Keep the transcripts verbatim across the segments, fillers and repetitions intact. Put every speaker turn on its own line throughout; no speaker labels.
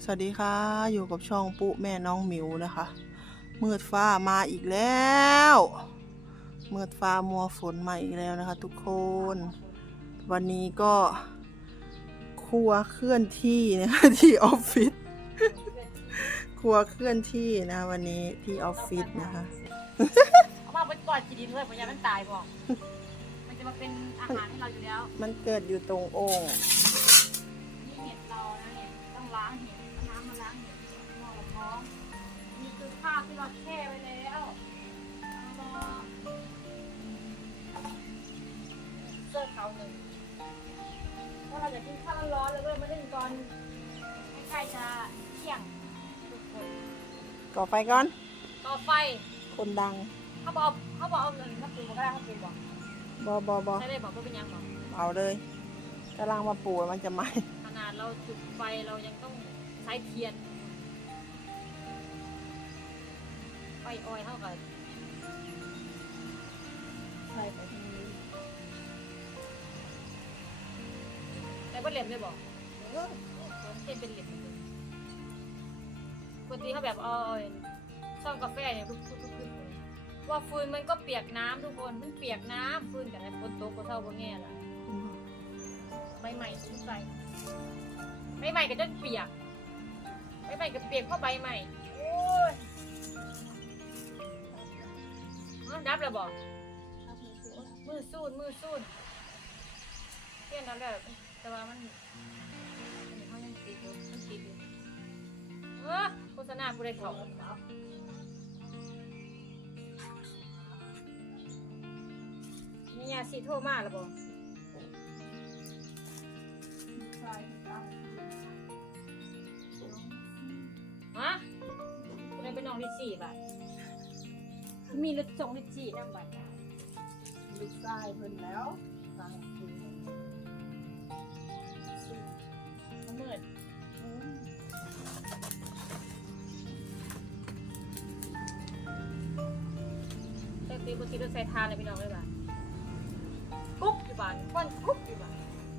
สวัสดีค่ะอยู่กับช่องปุ๊แม่น้องหมิวนะคะมืดฟ้ามาอีกแล้วมืดฟ้ามัวฝนมาอีกแล้วนะคะทุกคนวันนี้ก็ครัวเคลื่อนที่นะคะที่ออฟฟิศครัวเคลื่อนที่นะวันนี้ที่ออฟฟิศนะคะ
เอามาไปก่อนกินดินด้วยผมอยากมันตายบอกมันจะมาเป็นอาหารให้เราอยู่แล้ว
มันเกิดอยู่ตรงโอ่ง
นี่เห็ดเรานะเนี่ยต้องล้างเห็ดน้ำมาล้างเห็ดหม้อละท้องนี่คือข้าวที่เราแช่ไว้แล้วเสื้อเขาหนึ่งถ้าเราอยากกินข้าวร้อนๆแล้วก็มาเล่นตอนใกล้ๆจะเที่ยงทุกคน
ก่อไฟก่อน
ก่อไฟ
คนดัง
เขาบอกเขาบอกเอาเงินมาปูก็ได้เขาปูบอก
บอบอบอ
ใช่เลยบอกว่าเป็นยังบอก
เอาเลยกำลังมาปูมันจะไหม
ขนาดเราจุดไฟเรายังต้องใช้เทียนไฟออยเท่ากัน
ใช่ไปที่นี่
แต่ว่าเหลี่ยมเลยบอกเส้นเป็นเหลี่ยมเลยปกติเขาแบบเอาช่องกาแฟเนี่ยทุกๆๆว่าฟืนมันก็เปียกน้ำทุกคนมันเปียกน้ำฟืนกับไอ้ฝนตกก็เท่ากับแง่ละใบใหม่ชิ้นใส่ใบใหม่ก็จะเปียกใบใหม่ก็เปียกเพราะใบใหม่โอ้ยดับแล้วบอกมือสูนมือสูนเพี้ยนแล้วแบบแต่ว่ามันเขายังติดอยู่มันติดอยู่เออโฆษณาผู้ใดเขามียาสีโทรมาหรือเปล่าฮะอะไรเป็นน้องลิซี่บ่ะมีรถส่งลิซี่นั่งบ่ะ
ลูกชายเพิ่นแล้วฟังคุย
มันมืดแต่ตีบุตรีรถใส่ทานเลยพี่น้องเลยบ่ะกุ๊บอยู่บ้านควันกุ๊บอยู่บ้าน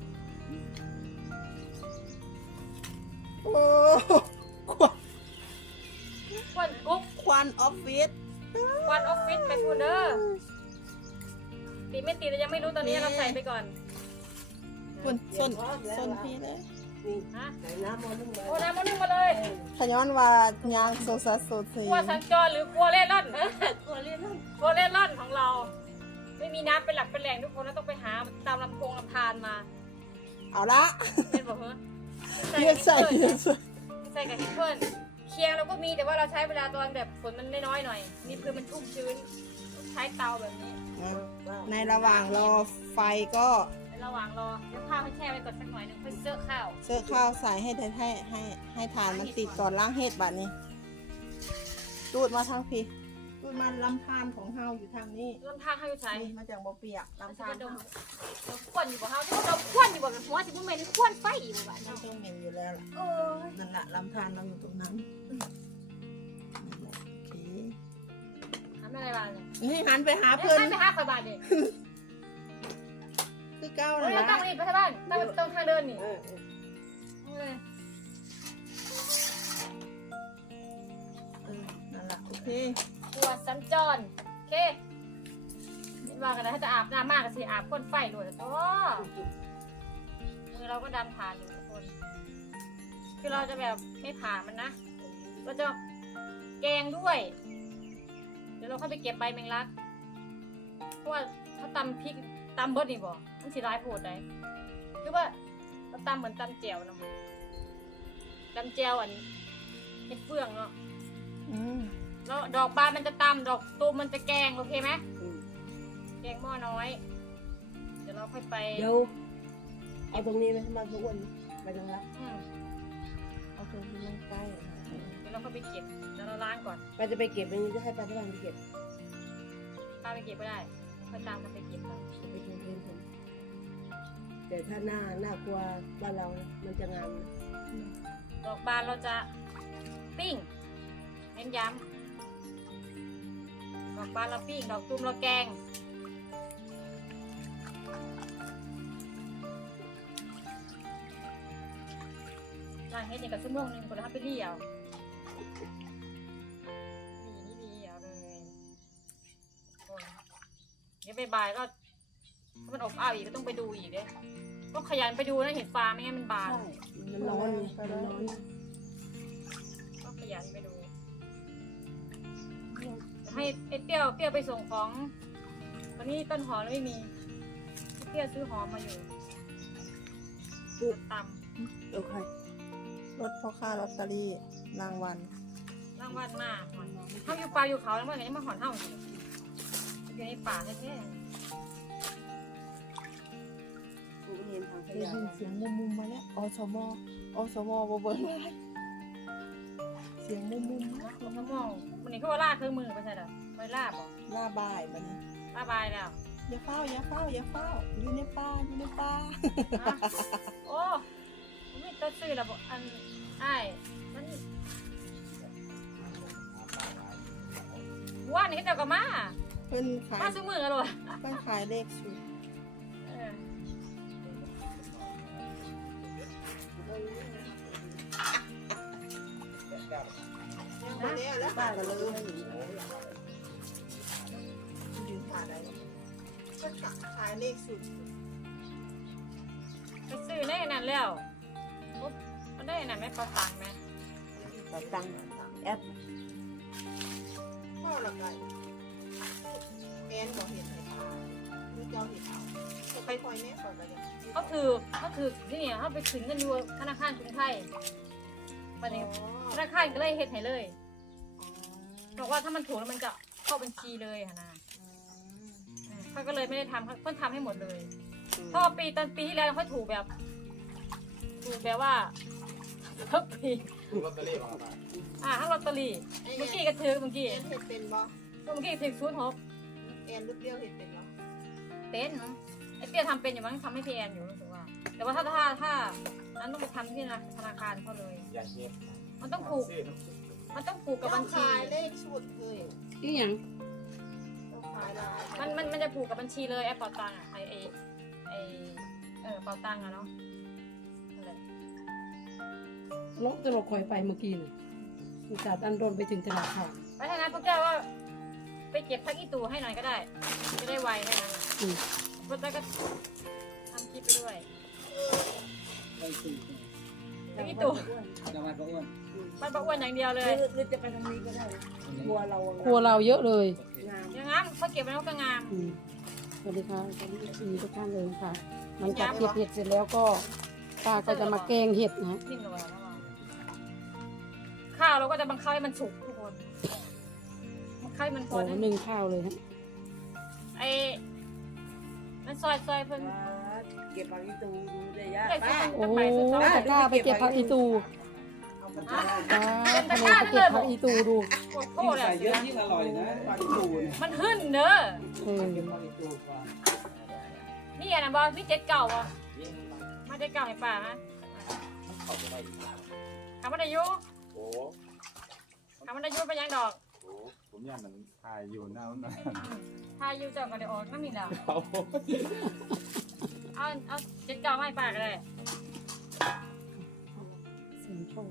โอ้ควัน
ควันกุ๊บ
ควันออฟฟิศ
ควันออฟฟิศไปพูดเด้อตีไม่ตีเรายังไม่รู้ตอนนี้เราใส่ไปก่อน
คุณส้นส้นพี่เลย
ฮะโอ้น้ำมันนึ่งมาเลย
ขย้อนว่ายางโซซัสโซซี
กลัวสัญจรหรือกลัวเล่ร่อนกลัวเล่ร่อนกลัวเล่ร่อนของเราไม่มีน้ำเป็นหลักเป็นแหล่งทุกคนแล้วต้องไปหาตามลำโพงลำธารมา
เอาละ
เป็นบอกเหรอ
เลือกใส่เลือกใส่
ใส่กับเพื่อนเคียงเราก็มีแต่ว่าเราใช้เวลาตอนแบบฝนมันน้อยๆหน่อยนี่คือมันชุ่มชื้นใช้เตาแบบนี้
ในระหว่างรอไฟก็
ในระหว่างรอเดี๋ยวข้าวให้แช่ไว้ก่อนสักหน่อยหนึ่งค่อยเสิร์ฟข้าว
เสิร์ฟข้าวใส่ให้ให้ให้ให้ทานมันติดก่อนล้างเห็ดแบบนี้ดูดมาทางพี่ดูดมาลำธารของเฮาอยู่ทางนี้
ลำธารเฮาอยู่ใช้
มาจากบ่อเปียกลำธาร
เราควนอยู่บ่เฮาเราควนอยู่บ่แบบหัวสิบุ้มเมนควนไฟอยู่บ่
มันต้องเหม็นอยู่แล้วล่ะนั่นแหละลำธารเราอยู่ตรงนั้นโอเค
ทำอะไรบ้างเนี่ย
นี่หันไปหาเพื่อน
ไปหาข่อยบ้านเลย
คือเก้าเลย
นะตั้งนี่ไปที่บ้านตั้งตรงทางเดินนี่
นั่นแหละโอเค
ปวดสัญจรโอเคนี่ว่ากันนะถ้าจะอาบน้ำมากก็สิอาบพ่นไฟด้วยโอ้มือเราก็ดันผ่านอยู่ทุกคนคือเราจะแบบไม่ผ่ามันนะเราจะแกงด้วยเดี๋ยวเราเข้าไปเก็บใบแมงลักเพราะว่าถ้าตำพริกตำเบิร์ดนี่บ่มันสีร้ายโผล่ได้คือว่าเราตำเหมือนตำแจ่วนะมึงตำแจ่วอันเห็ดเฟืองเนาะแล้วดอกบานมันจะตำดอกตูมมันจะแกงโอเคไหมแกงหม้อน้อยเดี๋ยวเราค่อยไป
เดี๋ยวเอาตรงนี้ไหมมาทุกวันไปตรงนั้น
เอาตรงนี้ลงไป
เดี๋ยวเราค่อยไปเก็บเดี๋ยวเราล้างก่อน
ไปจะไปเก็บอันนี้จะให้ป้าที่บ้านไปเก็บ
ป้าไปเก็บไม่ได้ค่อยตามกันไปเก็บกัน
ไปเก็บเองคนแต่ถ้าหน้าหน้ากลัวบ้านเรามันจะงาม
ดอกบานเราจะปิ้งเน้นย้ำดอกบานเราปิ้งดอกตูมเราแกงล้างเฮ็ดนี่ก็ชั่วโมงนึงก็แล้วไปเลี้ยวนี่ดีเอาเลยคนเดี๋ยวบ่ายๆก็ถ้ามันอบอ้าวอีกก็ต้องไปดูอีกเด้ต้องขยันไปดูนะเห็ดฟางไม่งั้นมันบาน
ใช่มันร้อนไงมันร้อน
ต้องขยันไปดูให้ไอ้เปรี้ยวเปรี้ยวไปส่งของวันนี้ต้นหอมไม่มีเปรี้ยวซื้อหอมมาอยู่ปุ๊บตำ
เดี๋ยวใคร
รถพ่อค้าลอตเตอรี่รางวัล
ร่างวาดมากเขาอยู่ป่าอยู่เขาแล้วเมื่อไหร่มาหอนเท่าอยู่อยู่ในป่าแท้
กูเห็นทางข
ได้
ยะ
ยินเสียงมุมมุมๆมาแล้วอสมอสมบเบิ้งอะไรเสียงมุมมุม
ๆนะเขามองวันนี้เขาว่าล่าเครื่องมือไปใช่หรอไปล่าบอก
ล่าบ่ายบัดนี้
ล่าบายแล้ว
อย่าเฝ้าอย่าเฝ้าอย่าเฝ้าอยู่ในป่าอยู่ในป่า
อะโอ้ไม่ตัดซื้อแล้วบอกอันไอ้มันว่านี่เขาจะกลับมา
เพิ่นขาย
มาซื้อมือกันเลย
เพิ่นขายเลขชุด
เออ
มาแล้วแล้วป้าก็เลยยืนถ่ายอะไรเพิ่นขายเลขชุด
ไปซื้อได้นั่นแล้วปุ๊บมันได้นั่นไหมปลาตังไหม
ต่อตังค์แอป
พ่อละไก่แอนบอกเห็นไหมคะนี่เจ้าเห็นเอาใครคอยแน่ก่อนก็ยัง
เขาถือเขาถือที่นี่เขาไปถึงกันอยู่ธนาคารกรุงไทยวันนี้ธนาคารก็เลยเฮ็ดให้เลยบอกว่าถ้ามันถูกแล้วมันจะเข้าบัญชีเลยค่ะนะเขาก็เลยไม่ได้ทำเขาเพิ่งทำให้หมดเลยเพราะว่าปีตอนปีที่แล้วเขาถูกแบบถูกแบบว่าทุกปี
ถูกลอตเตอรี่มา
อ่าทั้งลอตเตอรี่เมื่อกี้ก็ถือเมื่อกี้
แอนเห็ดเป็นบ่
เมื่อกี้ถือศูนย์หก
แอนลูกเดียวเห็ดเป็นบ่
เป็นไอ้เปี้ยทำเป็นอยู่มั้งทำให้พี่แอนอยู่รู้สึกว่า แต่ว่าถ้าถ้าถ้านั้นต้องไปทำที่ธนาคารเขาเลย
อย่าเช็ด
มันต้องผูก
ซื้อน้ำซุป
มันต้องผูกกับบัญชี
ขายเลขชุดเลย
นี่ยัง
ต้องขายลาย
มันมันมันจะผูกกับบัญชีเลยแอปเป่าตังค์อ่ะไอไอไอเออเป่าตังค์อะเนาะนั่นแหละ
รถจะลงคอยไปเมื่อกี้น่ะอุตส่าห์ดันโดนไปถึงธนาคาร
ไปทางนั้นพวกเจ้าว่าไปเก็บพักอีตูให้หน่อยก็ได้ จะได้ไวได้นะ
อืม
พวกเจ้าก็ทำคลิปไปด้วย
ไปสี่
พักอีตู
จะมาก็อ้วน
มันประอ้วนอย่างเดียวเลย
หรือจะไปทางนี้ก็ได้กลัวเรา
ครัวเราเยอะเลย
งาม
อย่างงั้นเขาเก็บไว้แล้วก็งาม
อืมสวัสดีค่ะสวัสดีมีทุกท่านเลยค่ะหลังจากเก็บเห็ดเสร็จแล้วก็ป้าก็จะมาแกงเห็ดนะฮะ
นิ่มเลยนะว่าข้าวเราก็จะบังคับให้มันสุกทุกคนบังคับให้มันพ
โอ้
อได้
หนึ่งข้าวเลยฮะ
ไอ้มันซอยซอยเพิ่น
เก็บปากอีตูดูได้ยาก
ไอ้
ป้า
เพิ่น
โอ้
ไปสุดซอย
ตะกร้าไปเก็บผักอีตู
เอากระ
อ่ะ
จาย
ป้าทำไมไปเก็บผักอีตูดู
โคตรโคตรเลย
เยอะยิ่งอร่อยนะปลาตูเนี่ย
มันหึ่นเด้อ
เออ
ปลาตูกว่า
นี่อันนะบอลพี่เจ็ดเก่าอ่ะ
ยิ่ง
มาเจ็ดเก่าในป่านะ
เขาจะได้อีก
ทำมันอายุ
โอ้
ทำมันอายุไปยังดอก
โหผมยังมันทายอยู่นะนะ
ถ้าอายุเจ้าก็ได้ออกน้ำมีแล้ว
เขา
เอาเอาเจ็ดเก่าไม่ป่าก็ได้
เสียงโชว์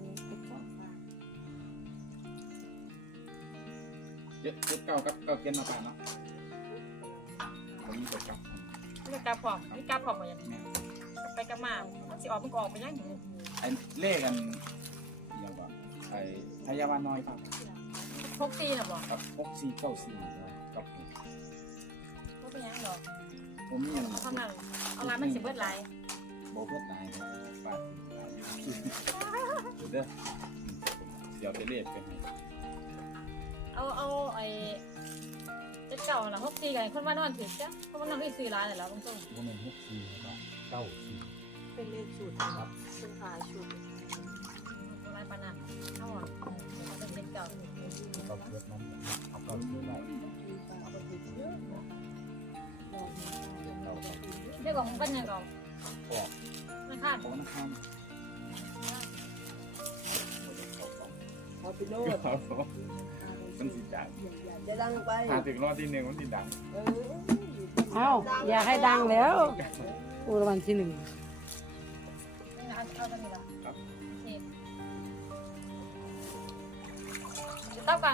เจ็ดเจ็ดเก้ากับเก้าเกินมาป่ะเนาะผมมีตัวกับ
ไม่ได้กาผอมไม่กาผอมเหมือนกันไปกามามันสิออกมันก็ออกไปยังอยู่
ไอ้เลขกันอย่างว่าไอ้พยาบาลน้อยครับ
พกซีน่ะบอก
กับหกสี่เก้าสี่กับ
ก็เป็นยังดอก
ผมยัง
เอาทำนั่นเอาร้านมันสิเบิดไหลาย
โบเพิ่มนายปาดเด้อเดี๋ยวจะเรียกไปให้
เอาเอาไอ้เจ็ดเก่าน่ะพกซีกันคนว่านอนถึงจ้ะคนว่านอนที่ซื้อร้านแล้วตรง
ผมเป็นหกสี่กับเก้าสี่
เป็นเลขชุดนะครับเป็นขายชุด
ๆร้านปานันเอาอ่ะเป็นเจ็ดเก่า
ก็เลือกนั้นเอาก็ซื้อได้
เรียกว่ามันเป็นยังไง
ออก
มันคาด
ของนะครับ
เอาไปโลด
มันสีดัง
จะดังไป
ถ้าถึงรอบที่หนึ่งมันสีดัง
เออ
เอ้าอย่าให้ดังแล้วอุรางวัลที่หนึ่ง
เอาเอาตัวนี้ละ
ครับ
เทปต๊อบก่อน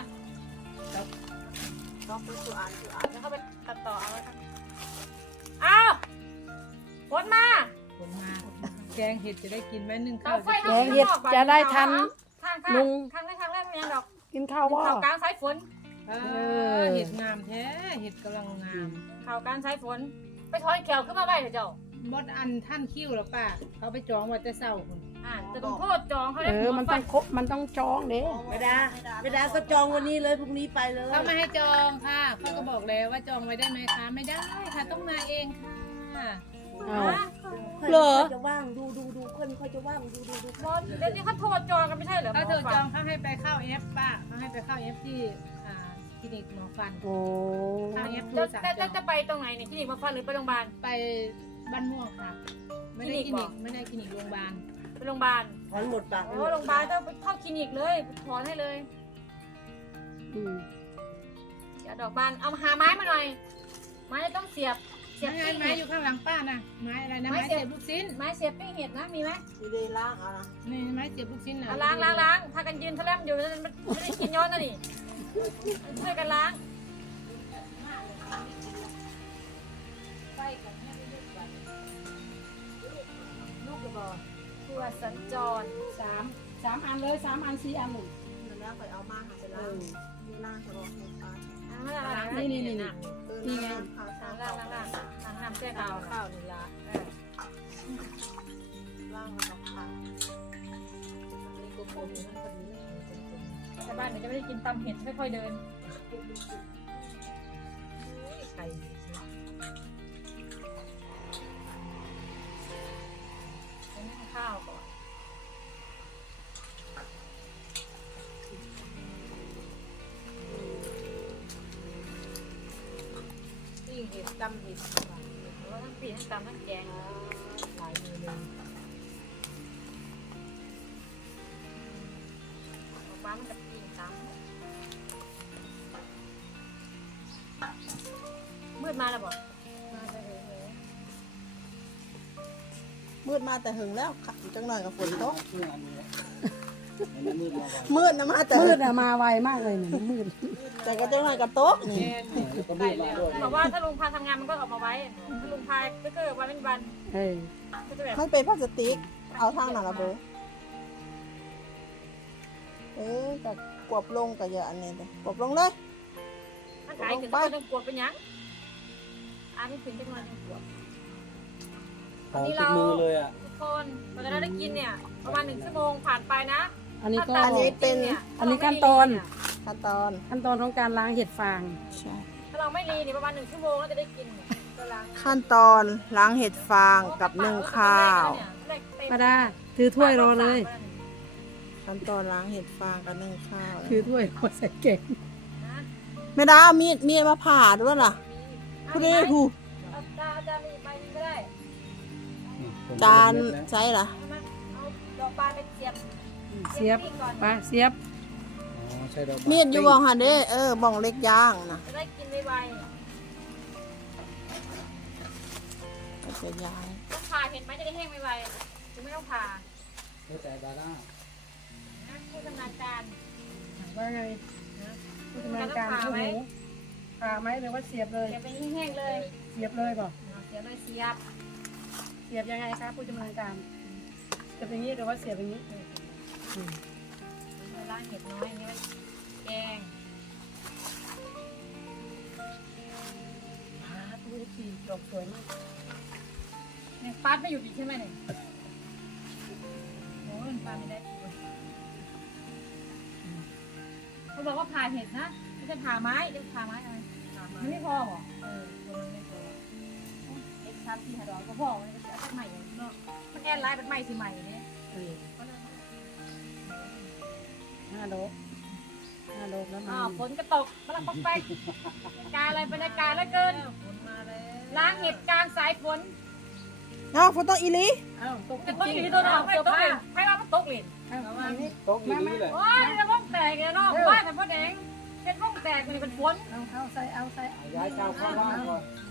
ต้องไปสู่อ่านสู่อ่าน
แล้วเข้าไปตัดต่อเอาไว้ครับอ้าวฝนมา
ผมมาแกงเห็ดจะได้กินไหมนึ่ง
เตา
ข้าว
ไฟ
แกงเห็ดจะได้ทัน
ข้างข้าง
ลุง
ข้างแรกข้างแรกไม่ยังดอก
กินข้าวว่า
ข่าวกลางสายฝน
เออเห็ดงามแท้เห็ดกำลังงาม
ข่าวกลางสายฝน ไปถอยแขวขึ้นมาไว้เถอะเจ้า
บดอันท่านคิ้วแล้วป้าเขาไปจองไว้แต่เศร้าคน
อ่าจะต้องโทษจองเขา
เอ
ได้
อมันต้องครบมันต้องจองเด้
ไม่ได้ไม่ได้ก็จองวันนี้เลยพรุ่งนี้ไปเลย
เขาไม่ให้จองค่ะเขาก็บอกแล้วว่าจองไว้ได้ไหมคะไม่ได้ค่ะต้องมาเองค่ะ
อ้าว
ฮะ
เหรอ
จะว่างดูดูดูคนเขาจะว่างดูดูดู
บอลเดี๋ยวนี้เขาโทษจองกันไม่ใช่เหรอ
ถ้าเธอ
หม
จ
ฟั
องเขาให้ไปเข้าเอฟป้าเขาให้ไปเข้าเอฟที่อ่าคลินิกหมอฟัน
โอ้
เข้าเอฟ
จะ
ดูสาม
จะ
จ
จะ
อง
จะไปตรงไหนเนี่ยคลินิกมาฟันหรือไปโรงพยาบาล
ไปบ้านม่วงค่ะ ไม่ได้คลินิกไม่ได้คลินิกโรงพยาบาล
ไปโรงพยาบาล
ถอนหมดปาก
โอ้โรงพยาบาลต้องไปเข้าคลินิกเลยถอนให้เลย
อืม
เดี๋ยวดอกบานเอาหาไม้มาหน่อย ไม้ต้องเสียบเสียบ
ไม้
ปิ้ง
ไม้
เห็ด
อยู่ข้างหลังป้านะไม้อะไรนะ
ไม้
ไม้
เสียบ
เสียบลูกชิ้น
ไม้เสียบปิ้งเห็ดนะมีไหม
มีได้ล่างเอานะ
นี่ไม้เสียบลูกชิ้นนะ
เอาล้างล้างล้างพากันยืนแทะเลมอยู่มันไม่ได้กินย้อนนะนี่ช่วยกันล้างลูกกระบอกตัวสัญจร
สามสามอันเลยสามอันสี่อันหนึ่ง
เดี๋ยวแล้วไปเอามาหาไปล้างมีล่างตลอดในฟ้า
อ่าไม่ล้าง
นี่นี่นี่นี่ นี่ไง
ข้าว
ล้า
ข้าง ว
ล้างล้างล้างล้างน้ำแช่ข้าวข้าวนี่ละเออ
ล่างแล้วก็ข้าว
ชาวบ้านเนี่ยจะไม่ได้กินตำเห็ดค่อยๆเดินไข่ข้าวก่อน
นี่เห็ดตำเห็ด
แล้วทั้งปีทั้งตำทั้งแกงหลายมือเลยออกมามันจะปีนตำมืดมาแล้วบอกมาไปเลยเลย
มืดมาแต่หึงแล้วขับจังหน่อยกับฝนตก
เพื่อนอันนี้อันนี้มืดมาก่อน
มืดนะมาแต่
มืดอะมาไวมากเลยเนี่ยมืด
แต่ก็จังหน่อยกับตกนี่
แล้วก็มืดมาด้วย
บอกว่าถ้าลุงพาทำงานมันก็ออกมาไว้ ถ้าลุงพาก็คือวันเป็นวัน
เออ
ก็จะแบบ
มันเป็นพลาสติก เอาทางหนังระเบิดเออกับกวบลงกับอย่าอันนี้เลยกวบลงเลย
มันขายถึงตัวหนึ่งกวดเป็นยังอ่านไม่ถึงจังหวะหนึ่งกวด
หอมติดมือเลยอ่ะ
ทุกคนพอจะได้กินเนี่ยประมาณหนึ่งชั่วโมงผ่านไปนะ
อันนี้ก็
ถ้าตัด
อันนี้เป็น
ย
อันนี้ขั้นตอน
ขั้นตอน
ขั้นตอนของการล้างเห็ดฟาง
ใช่
ถ้าเราไม่รีเนี่ยประมาณหนึ่งชั่วโมงก็จะได้กินเนี่ยก็ล้าง
ขั้นตอนล้างเห็ดฟางกับนึ่งข้าว
ป้าดาถือถ้วยรอเลย
ขั้นตอนล้างเห็ดฟางกับนึ่งข้าว
ถือถ้วยรอใส่เก่ง
ไม่ได้เอามีดมีดมาผ่าด้วยล่ะผู้ใดผู้
เอาจานจานมีใบนึงก็ได้
จานใช่ล่ะ
เอามาเอาดอกปลาไปเสียบ
เสียบ
ปิ้งก่อน
ปลาเสียบ
อ๋อใช่ดอก
มีดอยู่บ่ฮะเด้เออบ่องเล็กย่างนะ
จะได้กินไว
ก็จะย้าย
ๆต้องผ่าเห็นไหมจะได้แห้งไวๆถึงไม่ต้องผ่า
แล้วแต่ดาด้า
นะผู้ชำนาญการ
ว่าไงผู้ชำนาญการผู้หูผ่าไหมหรือว่าเสียบเลย
เสียบไปแห้งๆเลย
เสียบเลยป่ะ
เสียบเลยเสียบ
เสียบยังไงคะผู้ชำนาญการเสียบอย่างนี้หรือว่าเสียบอย่างนี้
ล้างเห็ดน้อยอย่างนี้ไว้แกง
อ่าผู้ที่ดอกสวยมาก
เนี่ยฟาดไม่หยุดอีกใช่ไหมเนี่ยโอ้ยมันฟาดไม่ได้ตัวเขาบอกว่าผ่าเห็ดนะไม่ใช่ผ่าไม้เรียกผ่าไม้อะไรมันไม่พอหรอเออมันไม่พอเอ็กซ์ชาร์ที่หาดอกก็พอมันจะเอาใหม่เนาะมันแอนไลน์เป็นใหม่สิใหม่เนี่ย
เออห้าโลห้าโลแล้วมั
อ๋อน ฝนก็ตกกำลังปอกแป๊กการอะไรบรรยากาศเหลือเกินฝนมาแล้วล้างเห็ดกลางสายฝน
อ้าวฝนตกอีหลี
อ้าวตกจ
จะ
ริง
ต้องอยู่ที่ตัวน้องไม่ตกเลยใครว่ามันตกเลย
ๆอ้าวอันนี้
โต๊ะอยู่นี่แหละ
โอ้ยจะว่องแตกเลยน้องว่าแต่พ่อแดงเป็นว่องแตกมันเป็นฝน
เอาเอาใส่เอาใส่
ย้ายชาวข้างล่างก่อน
ม